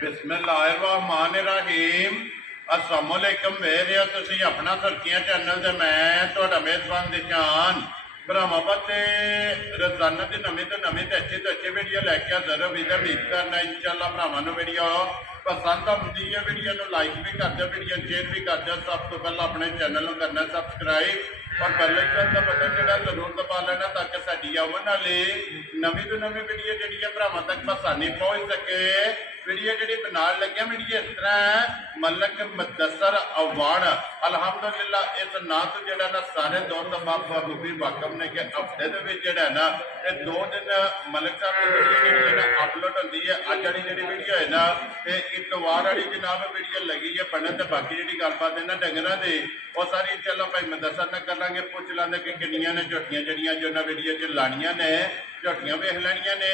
बिस्मिल्लाहिर्रहमानिर्रहीम अस्सलाम वालेकुम मेरे तुसी अपना सरकियां चैनल ते मैं तुहाडा मेज़बान दिशान ब्रह्मावत रोजाना की नवी तो अच्छी वीडियो लैके हाजिर उम्मीद करना इंशाअल्लाह भरावां नूं वीडियो पसंद आती है। वीडियो लाइक भी कर दो, वीडियो शेयर भी कर दो। सब तो पहले अपने चैनल को करना सब्सक्राइब और बेल आइकन का बटन जो जरूर दबा लेना ताकि साडी आने वाली नवी तो नवी वीडियो जी भरावां तक आसानी पहुँच सके। वीडियो जी बनाने लगे वीडियो इस तरह मलक मुदस्सर अवार्ड अलहमदुलिल्लाह इस ना तो जोड़ा ना सारे दोस्त बखूबी वाकफ ने कि हफ्ते के ना ये 2 दिन मलक साहब की अपलोड होती है। अज वाली जी वीडियो है ना तो इतवार वाली जनाब वीडियो लगी है बनने तो बाकी जी गलबात है ना डंगर की वो सारी चलो भाई मुदस्सर न कर लाँगे पुछ लेंगे कि किनिया ने झोटियां जड़ियाँ जो ना वीडियो च लानिया ने झोटियां वेख लैनिया ने।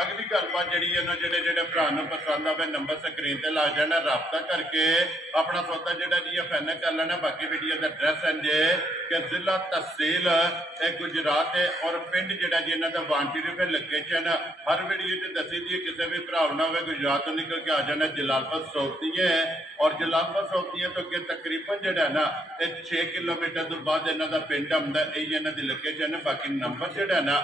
अगली गलबात जी जोड़े भरा पसंद आवे नंबर स्क्रीन पर ला जाना रबता करके अपना सौदा जोड़ा जी फाइनल कर लेना। बाकी वीडियो का एड्रैस है जे कि जिला तहसील गुजरात है और पिंड जोड़ा जी इन्हों का वांटेड पे लोकेशन हर वीडियो च दसी दी किसी भी भरा ना हो गुजरात तो निकल के आ जाना जलालपुर सौतिया है और जलालपुर सौतिया तो अगे तकरीबन जोड़ा ना 6 किलोमीटर तो बाद इन्हों का पिंड आता यही इन्हों की लोकेशन है। बाकी नंबर जोड़ा ना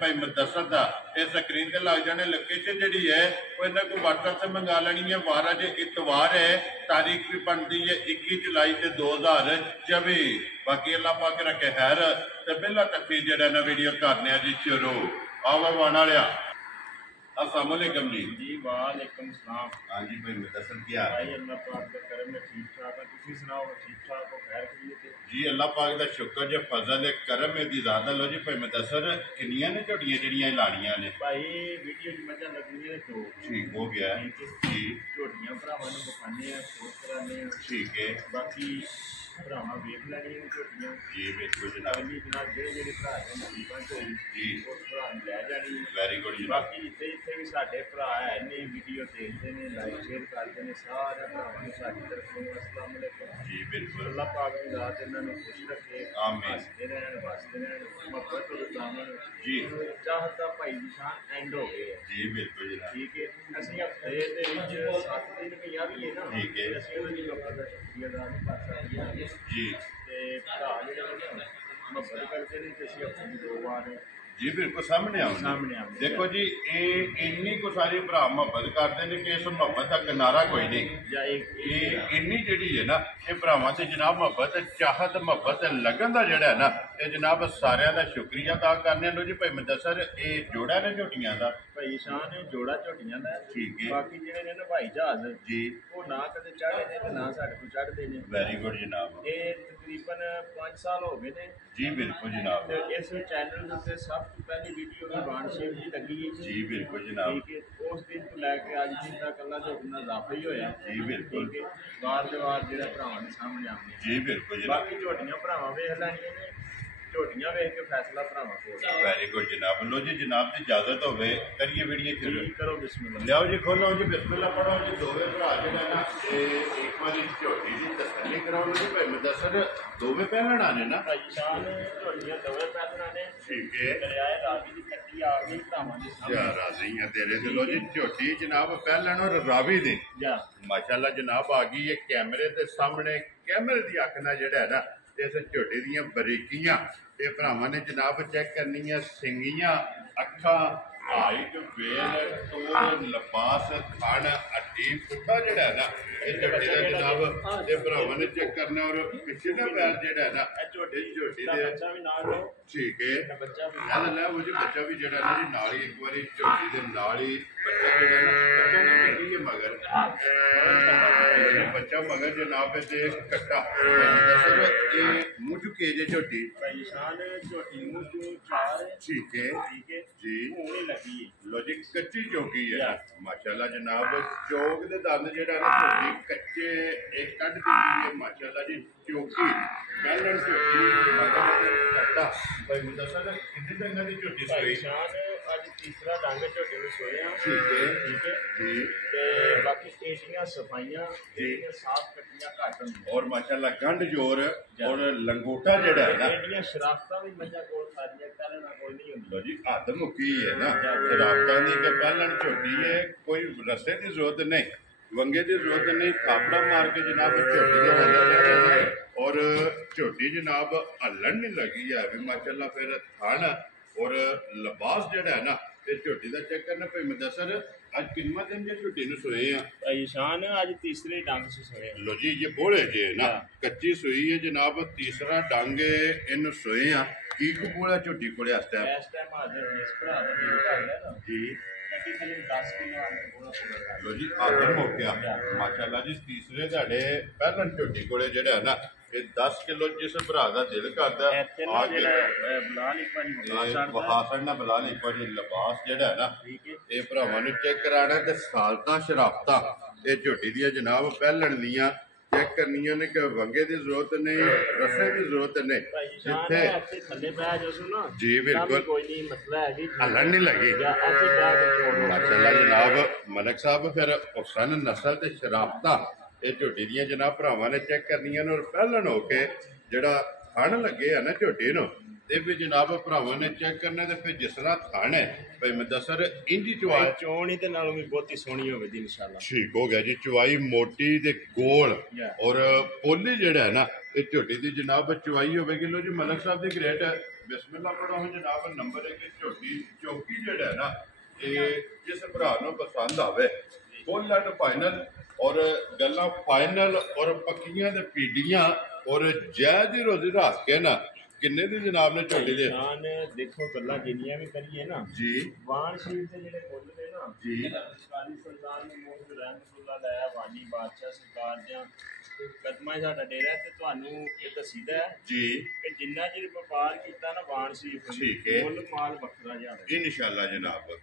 भाई मुदस्सर का ये स्क्रीन पर लग जाने। लोकेशन जी है वो इन्हों को व्हाट्सएप से मंगा लेनी है। वार अज इतवार है, तारीख भी बनती है 21 जुलाई से 2024। बाकी अल्लाह पाक रखे खैर तो पहला तकरीर जरा ना वीडियो करने जी शुरू आवा वाला अस्सलाम वालेकुम जी। वालेकुम सलाम। हाँ जी भाई मुदस्सर क्या भाई अल्लाह पाक का करम है ठीक ठाक है, तुसी सुनाओ ठीक ठाक हो खैर खैरियत जी। अल्लाह पाक का शुक्र जो फजल है करम है दी ज़्यादा लो जी। भाई मुदस्सर किनिया ने झोटियां जड़ियां लानियां ने भाई वीडियो च मजा लगनी है तो ठीक हो गया जी। झोटियां भरावां नूं दिखाने आ शोर कराने ठीक है बाकी भरावां वेख लैणियां झोटियां जी बिल्कुल जनाब जनाब जेड़े भरा ने नसीबां च होई जी उस भरा नूं लै जानी। वेरी गुड जनाब। बाकी इत्थे भी साडे भरा है ने वीडियो देखते ने लाइक शेयर करते ने सारे भरावां नूं साडी तरफों अस्सलाम वालेकुम जी बिल्कुल। अल्लाह पाक दी रात इन्हां नूं खुश रखे आमीन। हसदे रहन वसदे रहन मोहब्बत और दामन जी चाहत दा भाई निशान एंड हो गए जी बिल्कुल जनाब। ठीक है असं हफ्ते दे विच 7 दिन भी आ भी है ना ठीक है असं उहदी मोहब्बत दा शुक्रिया अदा नहीं कर सकदे जी ते भरा जेहड़े मोहब्बत करदे ने ते असं हफ्ते दी 2 बार जी बिल्कुल सामने सामने आउंदे। देखो जी ये इन्नी को सारी भरा मोहब्बत करते हैं कि इस मोहब्बत का किनारा कोई नहीं। या ये इन्नी जी है ना ये भरावां से जनाब मोहब्बत चाहत मोहब्बत लगन का जोड़ा है ना ये जनाब सारिया का शुक्रिया अदा करने लो जी। भाई मुदस्सर ये जोड़ा ने झोटियां का भाई शान जोड़ा झोटियां दा ठीक है। बाकी जेहड़े ने ना भाई जहाज जी वो ना कदे चढ़े ने ते ना साडे को चढ़दे ने। वेरी गुड जनाब। ये तकरीबन 5 साल हो गए ने जी बिल्कुल जनाब। तो इस चैनल से सब तो पहली वीडियो भी बाण शेव जी लगी है जी बिल्कुल जनाब। ठीक है उस दिन तो लैके अज दिन तक अल्लाह झोटना इजाफा ही होया जी बिल्कुल। ठीक है बार जवार जो भरावां दे सामने आने जी बिल्कुल जनाब। बाकी झोटियां भरावां वेख लैणियां ने झोटियां वेख के फैसला भरावां कोल। वेरी गुड जनाब। लो जी जनाब की इजाजत हो करिए वीडियो शुरू करो बिस्मिल्लाह लियाओ जी खोलो जी बिस्मिल्लाह पढ़ो जी। दोवे भरा जो ना एक बार झोटी की तसल्ली कराओ जी। भाई मुदस्सर दोवे पहलन आने ना भाई शान झोटियां दोवे पैदल ने ठीक है। दरियाए रावी दी कट्टी आ गई भरावां दे क्या सामने राजी हैं तेरे से। लो जी झोटी जनाब पहलन और रावी दी जा माशाल्लाह जनाब आ गई है कैमरे के सामने। कैमरे की अख ना जोड़ा है ना इस झोटी दियां बरीकियां ये भरावां ने जनाब चेक करनी है। सिंगियां अखा हाइट वेल तोल लिबास खड़ हड्डी पुट्ठा जोड़ा है ना ये झोटी का जनाब ये भरावां ने चेक करना और पिछला पैर जोड़ा है ना झोटी झोटी दे बच्चा भी नाल लो ठीक है। बच्चा भी याद लै वो जी बच्चा भी जोड़ा ना जी नाल ही एक बार झोटी दे नाल ही बच्चा जोड़ा ना बच्चा ना कटी है मगर बच्चा मगर जनाब से कट्टा सर ये मुंह चुके जे झोटी भाई शान झोटी मुंह जो चार ठीक है ठीक है जी। होने लगी लो जी कच्ची चौकी है माशाल्लाह जनाब। चौक दे दंद जेड़ा ना झोटी कच्चे एक कट दी है माशाल्लाह जी। चौकी पहलन झोटी मगर कट्टा भाई मुदस्सर कितने दिन की झोटी भाई सोई शान अज तीसरा डंग झोटी में सोए ठीक है ठीक है जी। ते बाकी एटियां सफाइयां एटियां साफ कट्टियां घट होंदियां और माशाल्लाह गंढ जोर और लंगोटा जेड़ा है ना एटियां शराफतां भी मजा कोल सारियां पहलना कोल नहीं होंदी। लो जी हद मुक्की है ना शराबतां दी के पहलन झोटी है कोई रस्से की जरूरत नहीं। वंगे की जरूरत नहीं, थापड़ा मार के जनाब झोटी के थले और झोटी जनाब हलन नहीं लगी है भी माशाल्लाह। फिर थान और लिबास जड़ा है ना ये झोटी का चेक करना भाई मुदस्सर आज किन्वा दिन जे झोटी ने सोए हैं भाई शान आज तीसरे डंग से सोए। लो जी ये बोले जे ना कच्ची सोई है जनाब, तीसरा डांगे इन सोए हैं की कबूला झोटी कोले इस टाइम हाजिर इस भरा दा दिल कर लिया ना जी कटी थले 10 किलो आने बोला पूरा। लो जी आदम हो गया माशाल्लाह जी। तीसरे ध्याड़े पहलन झोटी कोले जेड़ा है ना ये 10 किलो जिस भरा दा दिल करदा आज बलाल एक बार वहासन ना बलाल एक बार लिबास जेड़ा है ना ये भरावां नूं चेक कराना ते सालतां शराफतां ये झोटी दियां जनाब पहलन दियां चेक करनियां ने कि वंगे की जरूरत नहीं, रस्से की जरूरत नहीं जिथे जी बिल्कुल हलन नहीं लगी माशाल्लाह जनाब। मलिक साहब फिर हुसन नस्ल ते शराफतां ये झोटी दियां जनाब भरावां ने चेक करनियां ने और पहलन होके जेड़ा थण लगे है ना झोटी नूं ते भी जनाब भरावां ने चेक करना ते फिर जिस तरह थण है भाई मुदस्सर इंजी चवाई चोण ही ते नालों भी बहुत ही सोहनी होवेगी इंशाल्लाह। ठीक हो गया जी। चवाई मोटी ते गोल और पोली जेड़ा है ना ये झोटी दी जनाब चवाई होवेगी। लो जी मलिक साहब दी ग्रेट बिस्मिल्लाह पढ़ो जनाब। नंबर 1 झोटी चौकी जेड़ा है ना ये जिस भरा नूं पसंद आवे फुल एंड फाइनल और गल्लां फाइनल और पक्कियां ते पीडियां और जायज ही रोजी रख के ना किन्ने दी जनाब ने झोटी दे शान देखो गल्लां जिन्नियां भी करिए ना जी वान शरीफ दे जेड़े मुੱਲ ने ना जी काली सरदार ने मोहम्मद रहमतुल्लाह लाया वानी बादशाह सरकार दियां कदमां साडा डेरा ते तुहानू ये दसीदा है जी कि जिन्ना चिर व्यापार कीता ना वान शरीफ ठीक है मुੱਲ माल वखरा जावे इंशाअल्लाह जनाब।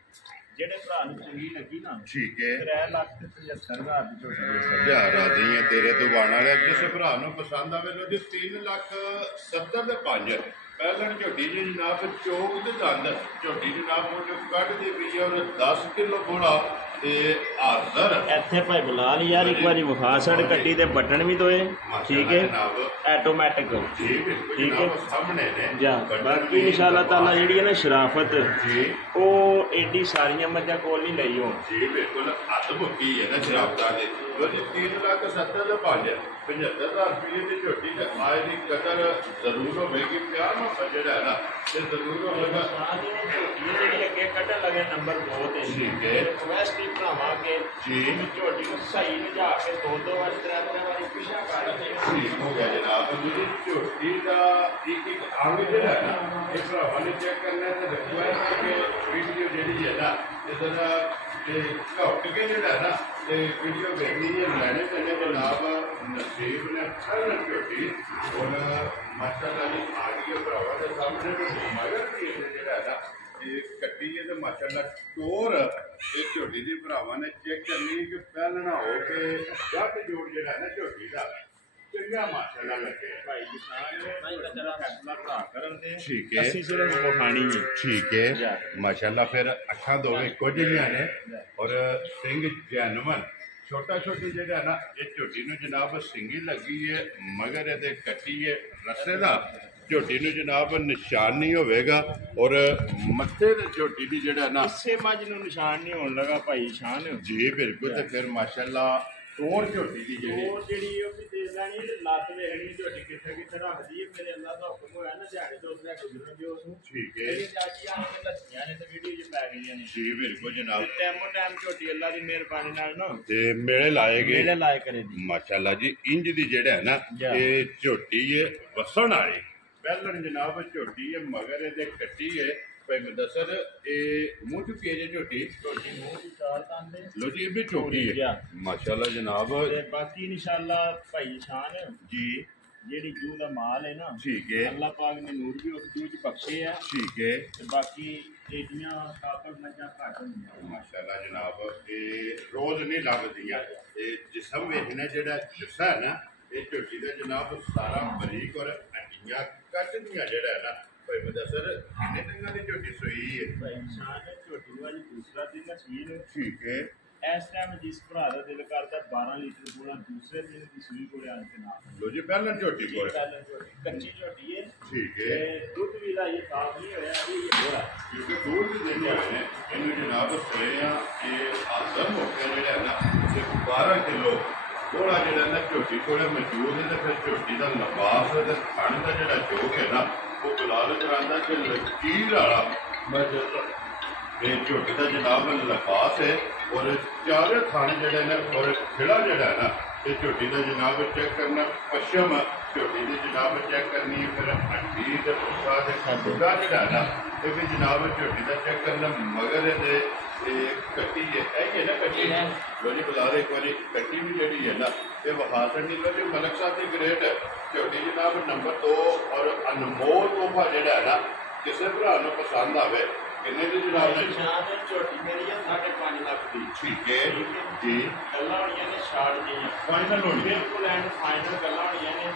जेड़े भरा नूं चंगी लगी ना ठीक है 3,75,000 दी झोटी दे सकदे यार राजी है तेरे तो बाण वाले जिस भरा नूं पसंद आवे लो जी 3,70,000 दे 5 पहलन झोटी जी जनाब चौक ते दंद झोटी जनाब वो जो कट दी पई और 10 किलो बोला ते हाजर ਇੱਥੇ ਭਾਈ ਬਲਾਲ ਯਾਰ ਇੱਕ ਵਾਰੀ ਵਿਖਾ ਛੜ ਗੱਡੀ ਦੇ ਬਟਨ ਵੀ ਦੋਏ ਠੀਕ ਹੈ ਆਟੋਮੈਟਿਕ ਜੀ ਬਿਲकुल ਠੀਕ ਹੈ ਸਾਹਮਣੇ ਨੇ ਜਾ ਬਾਕੀ ਇਨਸ਼ਾਅੱਲਾ ਤਾਲਾ ਜਿਹੜੀ ਹੈ ਨਾ ਸ਼ਰਾਫਤ ਜੀ ਉਹ ਏਡੀ ਸਾਰੀਆਂ ਮੱਝਾਂ ਕੋਲ ਨਹੀਂ ਲਈ ਹੋ ਜੀ ਬਿਲकुल ਹੱਦ ਮੁੱਕੀ ਹੈ ਨਾ ਸ਼ਰਾਫਤਾਂ ਦੇ। ਲੋ ਜੀ 3,70,000 ਦੇ 5 75,000 ਰੁਪਏ ਦੀ ਝੋਟੀ ਤੇ ਆਏ ਦੀ ਕਦਰ ਜ਼ਰੂਰ ਹੋਵੇਗੀ। ਪਿਆਰ ਨਾਲ ਜਿਹੜਾ ਹੈ ਨਾ ਇਹ ਜ਼ਰੂਰ ਹੋਵੇਗਾ। ਜਿਹੜੀ ਅੱਗੇ ਕੱਢਣ ਲੱਗੇ ਨੰਬਰ 2 ਤੇ ਠੀਕ ਹੈ ਰਿਕਵੈਸਟ ਹੀ ਬਣਾਵਾਂਗੇ ਜੀ ਝੋਟੀ ਨੂੰ ਸਹੀ ਲਿਜਾ ਕੇ 2-2 ਵਾਰੀ 3-3 ਵਾਰੀ ਪਿਛਾ ਕਰ ਦੇ ਠੀਕ ਹੋ ਗਿਆ ਜਨਾਬ। ਜਿਹੜੀ ਝੋਟੀ ਦਾ ਇੱਕ ਅੰਗ ਜਿਹੜਾ ਹੈ ਨਾ ਇਹ ਭਰਾਵਾਂ ਨੇ ਚੈੱਕ ਕਰਨਾ ਤੇ ਰਿਕੁਐਸਟ ਕਿ ਵੀਡੀਓ ਜਿਹੜੀ ਹੈ ਨਾ ਇਹਦਾ ਘੁੱਟ ਕੇ ਜਿਹੜਾ ਨਾ ਤੇ ਵੀਡੀਓ ਵੇਖਣੀ ਹੈ ਲੈਣੇ ਪੈਣੇ ਜਨਾਬ। ਨਸੀਬ ਨੇ ਅੱਛਾ ਝੋਟੀ ਹੁਣ ਮਾਸ਼ਾਅੱਲਾ ਜੀ ਆ ਗਈ ਭਰਾਵਾਂ ਦੇ ਸਾਹਮਣੇ ਮਗਰ ਵੀ ਜਿਹੜਾ ਹੈ ਨਾ ਇਹ ਕੱਟੀ ਹੈ ਤੇ ਮਾਸ਼ਾਅੱਲਾ ਟੋਰ ਇਹ ਝੋਟੀ ਦੀ ਭਰਾਵਾਂ ਨੇ ਚੈੱਕ ਕਰਨੀ ਕਿ ਪਹਿਲਣਾ ਹੋ ਕੇ ਜੱਟ ਜੋੜ ਜਿਹੜਾ ਹੈ ਨਾ ਝੋਟੀ ਦਾ ਚੰਗਾ ਮਾਸ਼ਾਅੱਲਾ ਲੱਗੇ ਭਾਈ ਕਿਸਾਨ ਦਾ ਜਰਾ ਫੈਸਲਾ ਭਰਾ ਕਰਨ ਦੇ ਠੀਕ ਹੈ ਅਸੀਂ ਸਿਰਫ ਵਿਖਾਣੀ ਹੈ ਠੀਕ ਹੈ ਮਾਸ਼ਾਅੱਲਾ। ਫਿਰ ਅੱਖਾਂ ਦੋਵੇਂ ਕੁਝ ਜਿਹੀਆਂ ਨੇ ਔਰ ਸਿੰਘ ਜੈਨਵਨ ਛੋਟਾ ਛੋਟੀ ਜਿਹੜਾ ਨਾ ਇਹ ਝੋਟੀ ਨੂੰ ਜਨਾਬ ਸਿੰਗੀ ਲੱਗੀ ਹੈ ਮਗਰ ਇਹਦੇ ਕੱਟੀ ਹੈ ਰਸੇ ਦਾ ਝੋਟੀ ਨੂੰ ਜਨਾਬ ਨਿਸ਼ਾਨ ਨਹੀਂ ਹੋਵੇਗਾ ਔਰ ਮੱਥੇ ਤੇ ਝੋਟੀ ਦੀ ਜਿਹੜਾ ਨਾ ਇਸੇ ਮੱਝ ਨੂੰ ਨਿਸ਼ਾਨ ਨਹੀਂ ਹੋਣ ਲੱਗਾ ਭਾਈ ਸ਼ਾਨ ਜੀ ਬਿਲਕੁਲ। ਤੇ ਫਿਰ ਮਾਸ਼ਾਅੱਲਾ ਟੋਰ ਝੋਟੀ ਦੀ ਜਿਹੜੀ ਉਹ ਜਿਹੜੀ ਉਹ ਵੀ ਦੇ ਲੈਣੀ ਤੇ ਲੱਤ ਵੇਖਣੀ ਝੋਟੀ ਕਿੱਥੇ ਕਿੱਥੇ ਰੱਖਦੀ ਹੈ। ਮੇਰੇ ਅੱਲਾ ਦਾ ਹੁਕਮ ਹੋਇਆ ਨਾ ਦਿਹਾੜੇ ਤੋਂ ਉਸਨੇ ਗੁਜ਼ਰਨ ਦਿਓ ਉਸ ਨੂੰ ਠੀਕ ਹੈ ਇਹ ਚਾਚੀਆਂ ਨੇ ਲੱਸੀਆਂ ਨੇ ਤੇ ਵੀਡੀਓ 'ਚ ਪੈ ਗਈਆਂ ਨੇ ਜੀ ਬਿਲकुल ਜਨਾਬ। ਟਾਈਮੋ ਟਾਈਮ ਝੋਟੀ ਅੱਲਾ ਦੀ ਮਿਹਰਬਾਨੀ ਨਾਲ ਨਾ ਤੇ ਮੇਲੇ ਲਾਏਗੇ ਮੇਲੇ ਲਾਏ ਕਰੇ ਜੀ ਮਾਸ਼ਾਅੱਲਾ ਜੀ। ਇੰਜ ਦੀ ਜਿਹੜਾ ਹੈ ਨਾ ਇਹ ਝੋਟੀ ਹੈ ਵਸਣ ਵਾਲੀ ਪਹਿਲਣ ਜਨਾਬ ਝੋਟੀ ਹੈ ਮਗਰ ਇਹਦੇ ਕੱਟੀ ਹੈ ਭਾਈ ਮੁਦੱਸਰ ਇਹ ਮੂੰਹ ਚੁੱਕੀ ਹੈ ਝੋਟੀ ਮੂੰਹ ਦੀ ਚਾਰ ਤਾਂਦੇ ਲੋ ਜੀ ਇਹ ਵੀ ਝੋਟੀ ਹੈ ਮਾਸ਼ਾਅੱਲਾ ਜਨਾਬ। ਤੇ ਬਾਕੀ ਇਨਸ਼ਾਅੱਲਾ ਭਾਈ ਸ਼ਾਨ ਜੀ ਜਿਹੜੀ ਜੂ ਦਾ ਮਾਲ ਹੈ ਨਾ ਠੀਕ ਹੈ ਅੱਲਾਹ ਪਾਕ ਨੇ ਨੂਰ ਵੀ ਉਸ ਜੂ 'ਚ ਬਖਸ਼ੇ ਆ ਠੀਕ ਹੈ ਤੇ ਬਾਕੀ ਏਡੀਆਂ ਕਾਪੜ ਮੱਝਾਂ ਘੱਟ ਹੁੰਦੀਆਂ ਮਾਸ਼ਾਅੱਲਾ ਜਨਾਬ। ਇਹ ਰੋਜ਼ ਨਹੀਂ ਲੱਭਦੀਆਂ ਇਹ ਜਿਸਮ ਵੇਖਣਾ ਜਿਹੜਾ ਜਿਸਾ ਹੈ ਨਾ ਇਹ ਝੋਟੀ ਦਾ ਜਨਾਬ ਸਾਰਾ ਬਰੀਕ ਔਰ ਹੱਡੀਆਂ ਕੱਟਦੀਆਂ ਜਿਹੜਾ ਹੈ ਨਾ ਭਾਈ ਮੁਦੱਸਰ ਕਿੰਨੇ ਦਿਨਾਂ ਦੀ ਝੋਟੀ ਸੋਈ ਹੈ ਭਾਈ ਸ਼ਾਨ ਨੇ ਝੋਟੀ ਨੂੰ ਅੱਜ ਦੂਸਰਾ ਦਿਨ ਹੈ ਸੂਈ ਨੂੰ ਠੀਕ ਹੈ ਇਸ ਟਾਈਮ ਜਿਸ ਭਰਾ ਦਾ ਦਿਲ ਕਰਦਾ 12 ਲੀਟਰ ਪੂਰਾ ਦੂਸਰੇ ਦਿਨ ਦੀ ਸੂਈ ਕੋਲੇ ਆਣ ਕੇ ਨਾਲ ਲੋ ਜੀ ਪਹਿਲਾਂ ਝੋਟੀ ਕੋਲ ਕੱਚੀ ਝੋਟੀ ਹੈ ਠੀਕ ਹੈ ਤੇ ਦੁੱਧ ਵੀ ਦਾ ਇਹ ਸਾਫ ਨਹੀਂ ਹੋਇਆ ਇਹ ਹੋਇਆ ਕਿਉਂਕਿ ਦੂਰ ਦੇ ਜਿਹੜੇ ਨੇ ਇਹਨੂੰ ਜਨਾਬ ਸੋਏ ਆ ਇਹ ਆਜ਼ਮ ਹੋ ਕੇ ਜਿਹੜਾ ਨਾ ਇਹ 12 ਕਿਲੋ ਥੋੜਾ ਜਿਹੜਾ ਨਾ ਝੋਟੀ ਕੋਲੇ ਮੌਜੂਦ ਹੈ। ਤੇ ਫਿਰ ਝੋਟੀ ਦਾ ਲਿਬਾਸ ਤੇ ਥਣ ਦਾ ਜਿਹੜਾ ਚੋਕ ਹੈ ਨਾ ਉਹ ਗੁਲਾਲ ਕਰਾਂਦਾ ਕਿ ਲਕੀਰ ਵਾਲਾ ਮਜਲ ਇਹ ਝੋਟੀ ਦਾ ਜਨਾਬ ਲਿਬਾਸ ਹੈ। ਔਰ ਚਾਰੇ ਥਣ ਜਿਹੜੇ ਨੇ ਔਰ ਖਿੜਾ ਜਿਹੜਾ ਹੈ ਨਾ ਇਹ ਝੋਟੀ ਦਾ ਜਨਾਬ ਚੈੱਕ ਕਰਨਾ ਪਸ਼ਮ ਝੋਟੀ ਦੀ ਜਨਾਬ ਚੈੱਕ ਕਰਨੀ ਫਿਰ ਹੱਡੀ ਤੇ ਪੁੱਠਾ ਤੇ ਖੱਡਾ ਜਿਹੜਾ ਨਾ ਇਹ ਵੀ ਜਨਾਬ ਝੋਟੀ ਦਾ ਚੈੱਕ ਕਰਨਾ ਮਗਰ ਇਹਦੇ ਕੱਟੀ ਹੈ ਨਾ ਕੱਟੀ ਲੋ ਜੀ ਬੁਲਾ ਰਹੇ ਇੱਕ ਵਾਰੀ ਕੱਟੀ ਵੀ ਜਿਹੜੀ ਹੈ ਨਾ ਇਹ ਵਹਾ ਛੱਡਣੀ ਲੋ ਜੀ ਮਲਕ ਸਾਹਿਬ ਦੀ ਗ੍ਰੇਟ ਝੋਟੀ ਜਨਾਬ ਨੰਬਰ 2 ਔਰ ਅਨਮੋਲ ਤੋਹਫਾ ਜਿਹੜਾ ਹੈ ਨਾ ਕਿਸੇ ਭਰਾ ਨੂੰ ਪਸੰਦ ਆਵੇ ਕਿੰਨੇ ਦੀ ਜਨਾਬ ਨੇ ਝੋਟੀ ਮੇਰੀ ਹੈ 5.5 ਲੱਖ ਦੀ। ਠੀਕ ਹੈ ਜੀ ਗੱਲਾਂ ਹੋਣੀਆਂ ਨੇ ਛਾੜ ਦੀਆਂ ਫਾਈਨਲ ਹੋਣੀ ਬਿਲਕੁਲ ਐਂਡ ਫਾਈਨਲ ਗੱਲਾਂ ਹੋਣੀਆਂ ਨੇ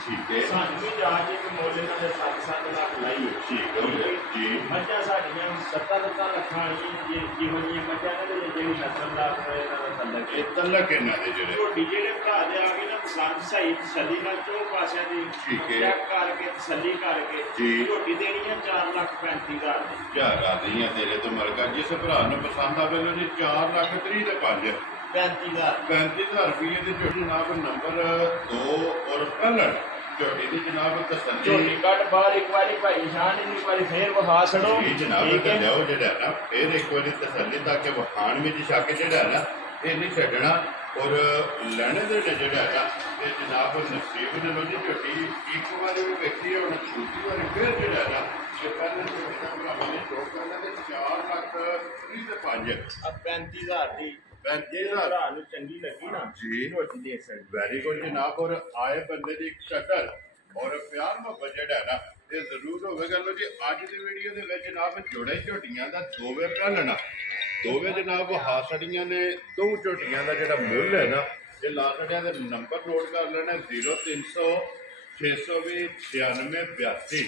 ਠੀਕ ਹੈ ਸਾਨੂੰ ਵੀ ਜਾ ਕੇ ਇੱਕ ਮੁੱਲ ਇਹਨਾਂ ਦੇ 7-7 ਲੱਖ ਲਾਈਏ ਠੀਕ ਹੈ ਜੀ ਮੱਝਾਂ ਸਾਡੀਆਂ 7-7 ਲੱਖਾਂ ਵਾਲੀਆਂ ਜਿਹੋ ਜਿਹੀਆਂ ਮੱਝਾਂ ਨੇ ਤੇ ਜਿਹੜੀ 70 ਲੱਖ ਰੁਪਏ ਦਾ ਤਲਕ ਇਹ ਤਲਕ ਇਹਨਾਂ ਦੇ ਜਿਹੜੇ ਝੋਟੀ ਜਿਹੜੇ ਭਰਾ ਦੇ ਆ ਗਏ ਨਾ ਪਸੰਦ ਸਹੀ ਤਸੱਲੀ ਨਾਲ ਚੋ ਪਾਸਿਆਂ ਦੀ ਠੀਕ ਹੈ ਚੈੱਕ ਕਰਕੇ ਤਸੱਲੀ ਕਰਕੇ ਜੀ ਝੋਟੀ ਦੇਣੀ ਹੈ 4,35,000 ਦੀ ਚਾਰ ਆਦੀਆਂ ਤੇਰੇ ਤੋਂ ਮਰਗਾ ਜਿਸ ਭਰਾ ਨੂੰ ਪਸੰਦ ਆਵੇ ਲੋ ਜੀ 4 ਲੱਖ 30 ਤੇ 5 35,000 ਰੁਪਏ ਦੇ ਝੋਟੀ ਜਨਾਬ ਨੰਬਰ 2 ਔਰ ਪਹਿਲਣ ਝੋਟੀ ਦੀ ਜਨਾਬ ਤਸੱਲੀ ਝੋਟੀ ਕੱਢ ਬਾਹਰ ਇੱਕ ਵਾਰੀ ਭਾਈ ਨਿਸ਼ਾਨ ਇੱਕ ਵਾਰੀ ਫੇਰ ਵਹਾ ਛੜੋ ਜੀ ਜਨਾਬ ਤੇ ਲਿਆਓ ਜਿਹੜਾ ਨਾ ਫੇਰ ਇੱਕ ਵਾਰੀ ਤਸੱਲੀ ਤਾਂ ਕਿ ਵਹਾਣ ਵਿੱਚ ਸ਼ੱਕ ਜਿਹੜਾ ਨਾ ਇਹ ਨਹੀਂ ਛੱਡਣਾ ਔਰ ਲੈਣੇ ਦੇ ਜਿਹੜਾ ਹੈ ਇਹ ਜਨਾਬ ਨਸੀਬ ਦੇ ਲੋ ਜੀ ਝੋਟੀ ਇੱਕ ਵਾਰੀ ਵੀ ਵੇਖੀ ਹੈ ਹੁਣ ਦੂਜੀ ਵਾਰੀ ਫੇਰ ਜਿਹੜਾ ਨਾ ਇਹ ਪਹਿਲੇ ਝੋਟੀ ਦਾ ਭਰਾਵਾਂ ਨੇ ਜੋੜ ਕਰਨਾ ਤੇ 4 ਲੱਖ 30 ਤੇ 5 35,000 ਦੀ 35,000 ਭਰਾ ਨੂੰ ਚੰਗੀ ਲੱਗੀ ਨਾ ਜੀ ਝੋਟੀ ਦੇ ਸਕਦੇ ਵੈਰੀ ਗੁੱਡ ਜਨਾਬ ਔਰ ਆਏ ਬੰਦੇ ਦੀ ਸ਼ਕਲ ਔਰ ਪਿਆਰ ਮੁਹੱਬਤ ਜਿਹੜਾ ਨਾ ਇਹ ਜ਼ਰੂਰ ਹੋਵੇਗਾ ਲੋ ਜੀ ਅੱਜ ਦੀ ਵੀਡੀਓ ਦੇ ਵਿੱਚ ਜਨਾਬ ਜੋੜੇ ਝੋਟੀਆਂ ਦਾ ਦੋਵੇਂ ਪਹਿਲਣਾ ਦੋਵੇਂ ਜਨਾਬ ਹਾਸੜੀਆਂ ਨੇ ਦੋ ਝੋਟੀਆਂ ਦਾ ਜਿਹੜਾ ਮੁੱਲ ਹੈ ਨਾ ਇਹ ਲਾਸੜਿਆਂ ਦੇ ਨੰਬਰ ਨੋਟ ਕਰ ਲੈਣਾ 0300 620 9682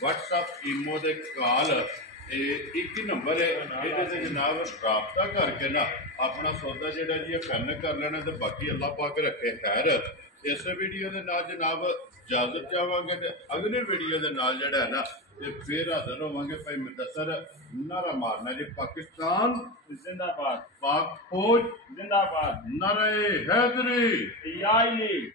WhatsApp ਈਮੋ ਦੇ ਕਾਲ ਇਹ ਇੱਕ ਹੀ ਨੰਬਰ ਹੈ ਇਹਦੇ ਤੇ ਜਨਾਬ ਰਾਬਤਾ ਕਰਕੇ ਨਾ ਆਪਣਾ ਸੌਦਾ ਜਿਹੜਾ ਜੀ ਕੰਨ ਕਰ ਲੈਣਾ ਤੇ ਬਾਕੀ ਅੱਲਾਹ ਪਾਕ ਰੱਖੇ ਖੈਰ। ਇਸ ਵੀਡੀਓ ਦੇ ਨਾਲ ਜਨਾਬ ਇਜਾਜ਼ਤ ਚਾਹਾਂਗੇ ਤੇ ਅਗਲੀ ਵੀਡੀਓ ਦੇ ਨਾਲ ਜਿਹੜਾ ਹੈ ਨਾ ਤੇ ਫਿਰ ਹਾਜ਼ਰ ਹੋਵਾਂਗੇ ਭਾਈ ਮੁਦੱਸਰ ਨਾਰਾ ਮਾਰਨਾ ਜੀ ਪਾਕਿਸਤਾਨ ਜ਼ਿੰਦਾਬਾਦ ਪਾਕ ਫੌਜ ਜ਼ਿੰਦਾਬਾਦ ਨਾਰੇ ਹੈਦਰੀ ਯਾ ਅਲੀ